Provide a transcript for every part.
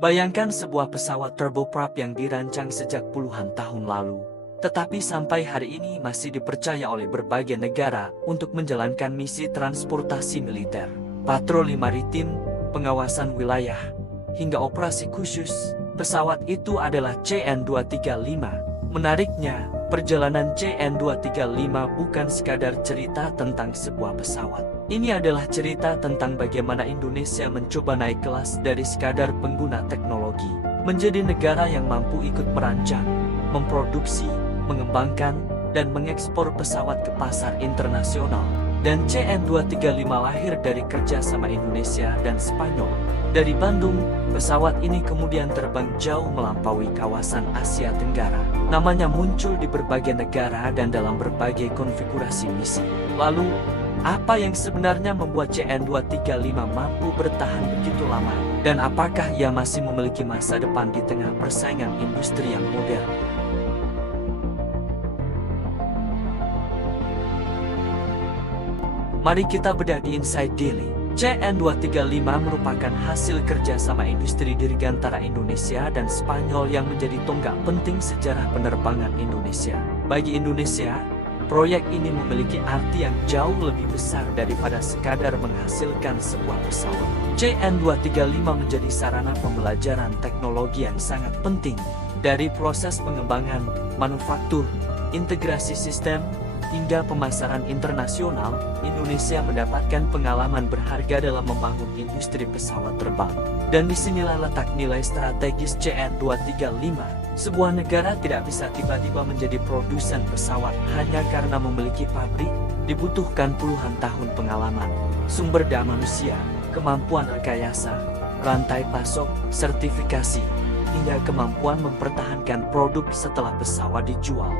Bayangkan sebuah pesawat turboprop yang dirancang sejak puluhan tahun lalu, tetapi sampai hari ini masih dipercaya oleh berbagai negara untuk menjalankan misi transportasi militer, patroli maritim, pengawasan wilayah, hingga operasi khusus. Pesawat itu adalah CN-235. Menariknya, perjalanan CN-235 bukan sekadar cerita tentang sebuah pesawat. Ini adalah cerita tentang bagaimana Indonesia mencoba naik kelas dari sekadar pengguna teknologi, menjadi negara yang mampu ikut merancang, memproduksi, mengembangkan, dan mengekspor pesawat ke pasar internasional. Dan CN-235 lahir dari kerjasama Indonesia dan Spanyol. Dari Bandung, pesawat ini kemudian terbang jauh melampaui kawasan Asia Tenggara. Namanya muncul di berbagai negara dan dalam berbagai konfigurasi misi. Lalu, apa yang sebenarnya membuat CN-235 mampu bertahan begitu lama? Dan apakah ia masih memiliki masa depan di tengah persaingan industri yang modern? Mari kita bedah di Inside Daily. CN-235 merupakan hasil kerjasama industri dirgantara Indonesia dan Spanyol yang menjadi tonggak penting sejarah penerbangan Indonesia. Bagi Indonesia, proyek ini memiliki arti yang jauh lebih besar daripada sekadar menghasilkan sebuah pesawat. CN-235 menjadi sarana pembelajaran teknologi yang sangat penting, dari proses pengembangan, manufaktur, integrasi sistem, hingga pemasaran internasional. Indonesia mendapatkan pengalaman berharga dalam membangun industri pesawat terbang. Dan disinilah letak nilai strategis CN-235. Sebuah negara tidak bisa tiba-tiba menjadi produsen pesawat hanya karena memiliki pabrik. Dibutuhkan puluhan tahun pengalaman, sumber daya manusia, kemampuan rekayasa, rantai pasok, sertifikasi, hingga kemampuan mempertahankan produk setelah pesawat dijual.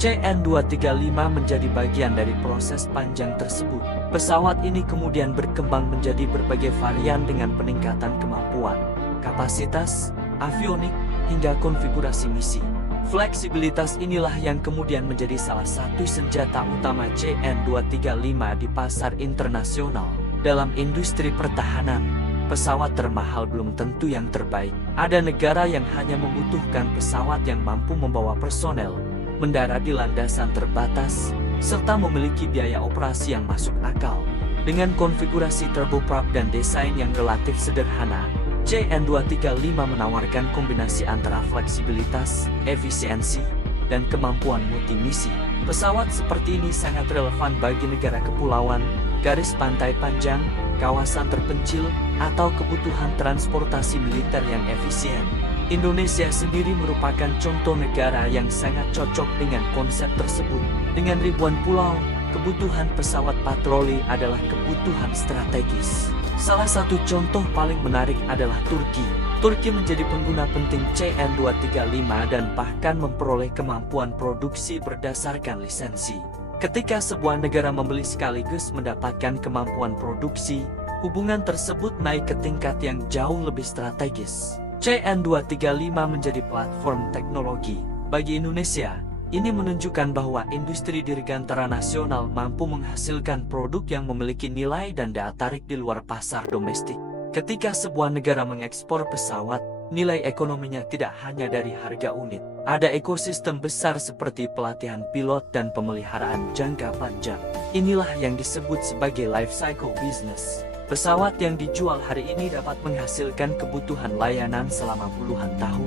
CN-235 menjadi bagian dari proses panjang tersebut. Pesawat ini kemudian berkembang menjadi berbagai varian dengan peningkatan kemampuan, kapasitas, avionik, hingga konfigurasi misi. Fleksibilitas inilah yang kemudian menjadi salah satu senjata utama CN-235 di pasar internasional. Dalam industri pertahanan, pesawat termahal belum tentu yang terbaik. Ada negara yang hanya membutuhkan pesawat yang mampu membawa personel, mendarat di landasan terbatas, serta memiliki biaya operasi yang masuk akal. Dengan konfigurasi turboprop dan desain yang relatif sederhana, CN-235 menawarkan kombinasi antara fleksibilitas, efisiensi, dan kemampuan multimisi. Pesawat seperti ini sangat relevan bagi negara kepulauan, garis pantai panjang, kawasan terpencil, atau kebutuhan transportasi militer yang efisien. Indonesia sendiri merupakan contoh negara yang sangat cocok dengan konsep tersebut. Dengan ribuan pulau, kebutuhan pesawat patroli adalah kebutuhan strategis. Salah satu contoh paling menarik adalah Turki. Turki menjadi pengguna penting CN-235 dan bahkan memperoleh kemampuan produksi berdasarkan lisensi. Ketika sebuah negara membeli sekaligus mendapatkan kemampuan produksi, hubungan tersebut naik ke tingkat yang jauh lebih strategis. CN-235 menjadi platform teknologi bagi Indonesia. Ini menunjukkan bahwa industri dirgantara nasional mampu menghasilkan produk yang memiliki nilai dan daya tarik di luar pasar domestik. Ketika sebuah negara mengekspor pesawat, nilai ekonominya tidak hanya dari harga unit. Ada ekosistem besar seperti pelatihan pilot dan pemeliharaan jangka panjang. Inilah yang disebut sebagai life cycle business. Pesawat yang dijual hari ini dapat menghasilkan kebutuhan layanan selama puluhan tahun.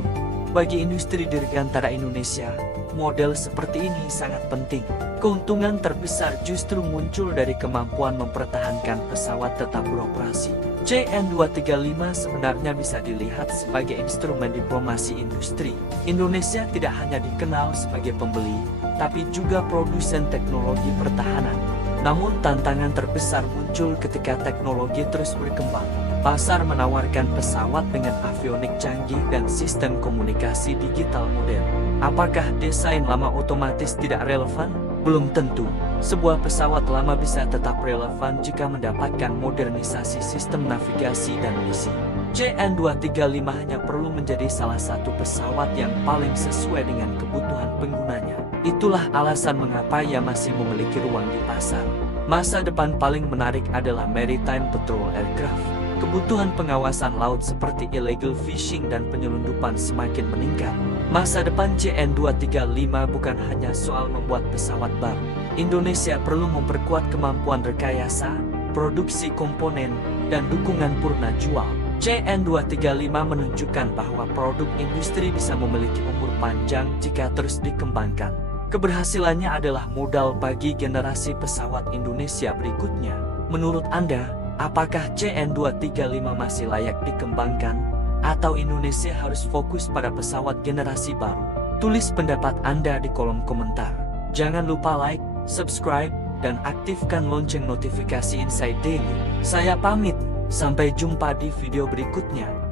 Bagi industri dirgantara Indonesia, model seperti ini sangat penting. Keuntungan terbesar justru muncul dari kemampuan mempertahankan pesawat tetap beroperasi. CN-235 sebenarnya bisa dilihat sebagai instrumen diplomasi industri. Indonesia tidak hanya dikenal sebagai pembeli, tapi juga produsen teknologi pertahanan. Namun tantangan terbesar muncul ketika teknologi terus berkembang. Pasar menawarkan pesawat dengan avionik canggih dan sistem komunikasi digital modern. Apakah desain lama otomatis tidak relevan? Belum tentu. Sebuah pesawat lama bisa tetap relevan jika mendapatkan modernisasi sistem navigasi dan misi. CN-235 hanya perlu menjadi salah satu pesawat yang paling sesuai dengan kebutuhan penggunanya. Itulah alasan mengapa ia masih memiliki ruang di pasar. Masa depan paling menarik adalah maritime patrol aircraft. Kebutuhan pengawasan laut seperti illegal fishing dan penyelundupan semakin meningkat. Masa depan CN-235 bukan hanya soal membuat pesawat baru. Indonesia perlu memperkuat kemampuan rekayasa, produksi komponen, dan dukungan purna jual. CN-235 menunjukkan bahwa produk industri bisa memiliki umur panjang jika terus dikembangkan. Keberhasilannya adalah modal bagi generasi pesawat Indonesia berikutnya. Menurut Anda, apakah CN-235 masih layak dikembangkan? Atau Indonesia harus fokus pada pesawat generasi baru? Tulis pendapat Anda di kolom komentar. Jangan lupa like, subscribe, dan aktifkan lonceng notifikasi Inside Daily. Saya pamit, sampai jumpa di video berikutnya.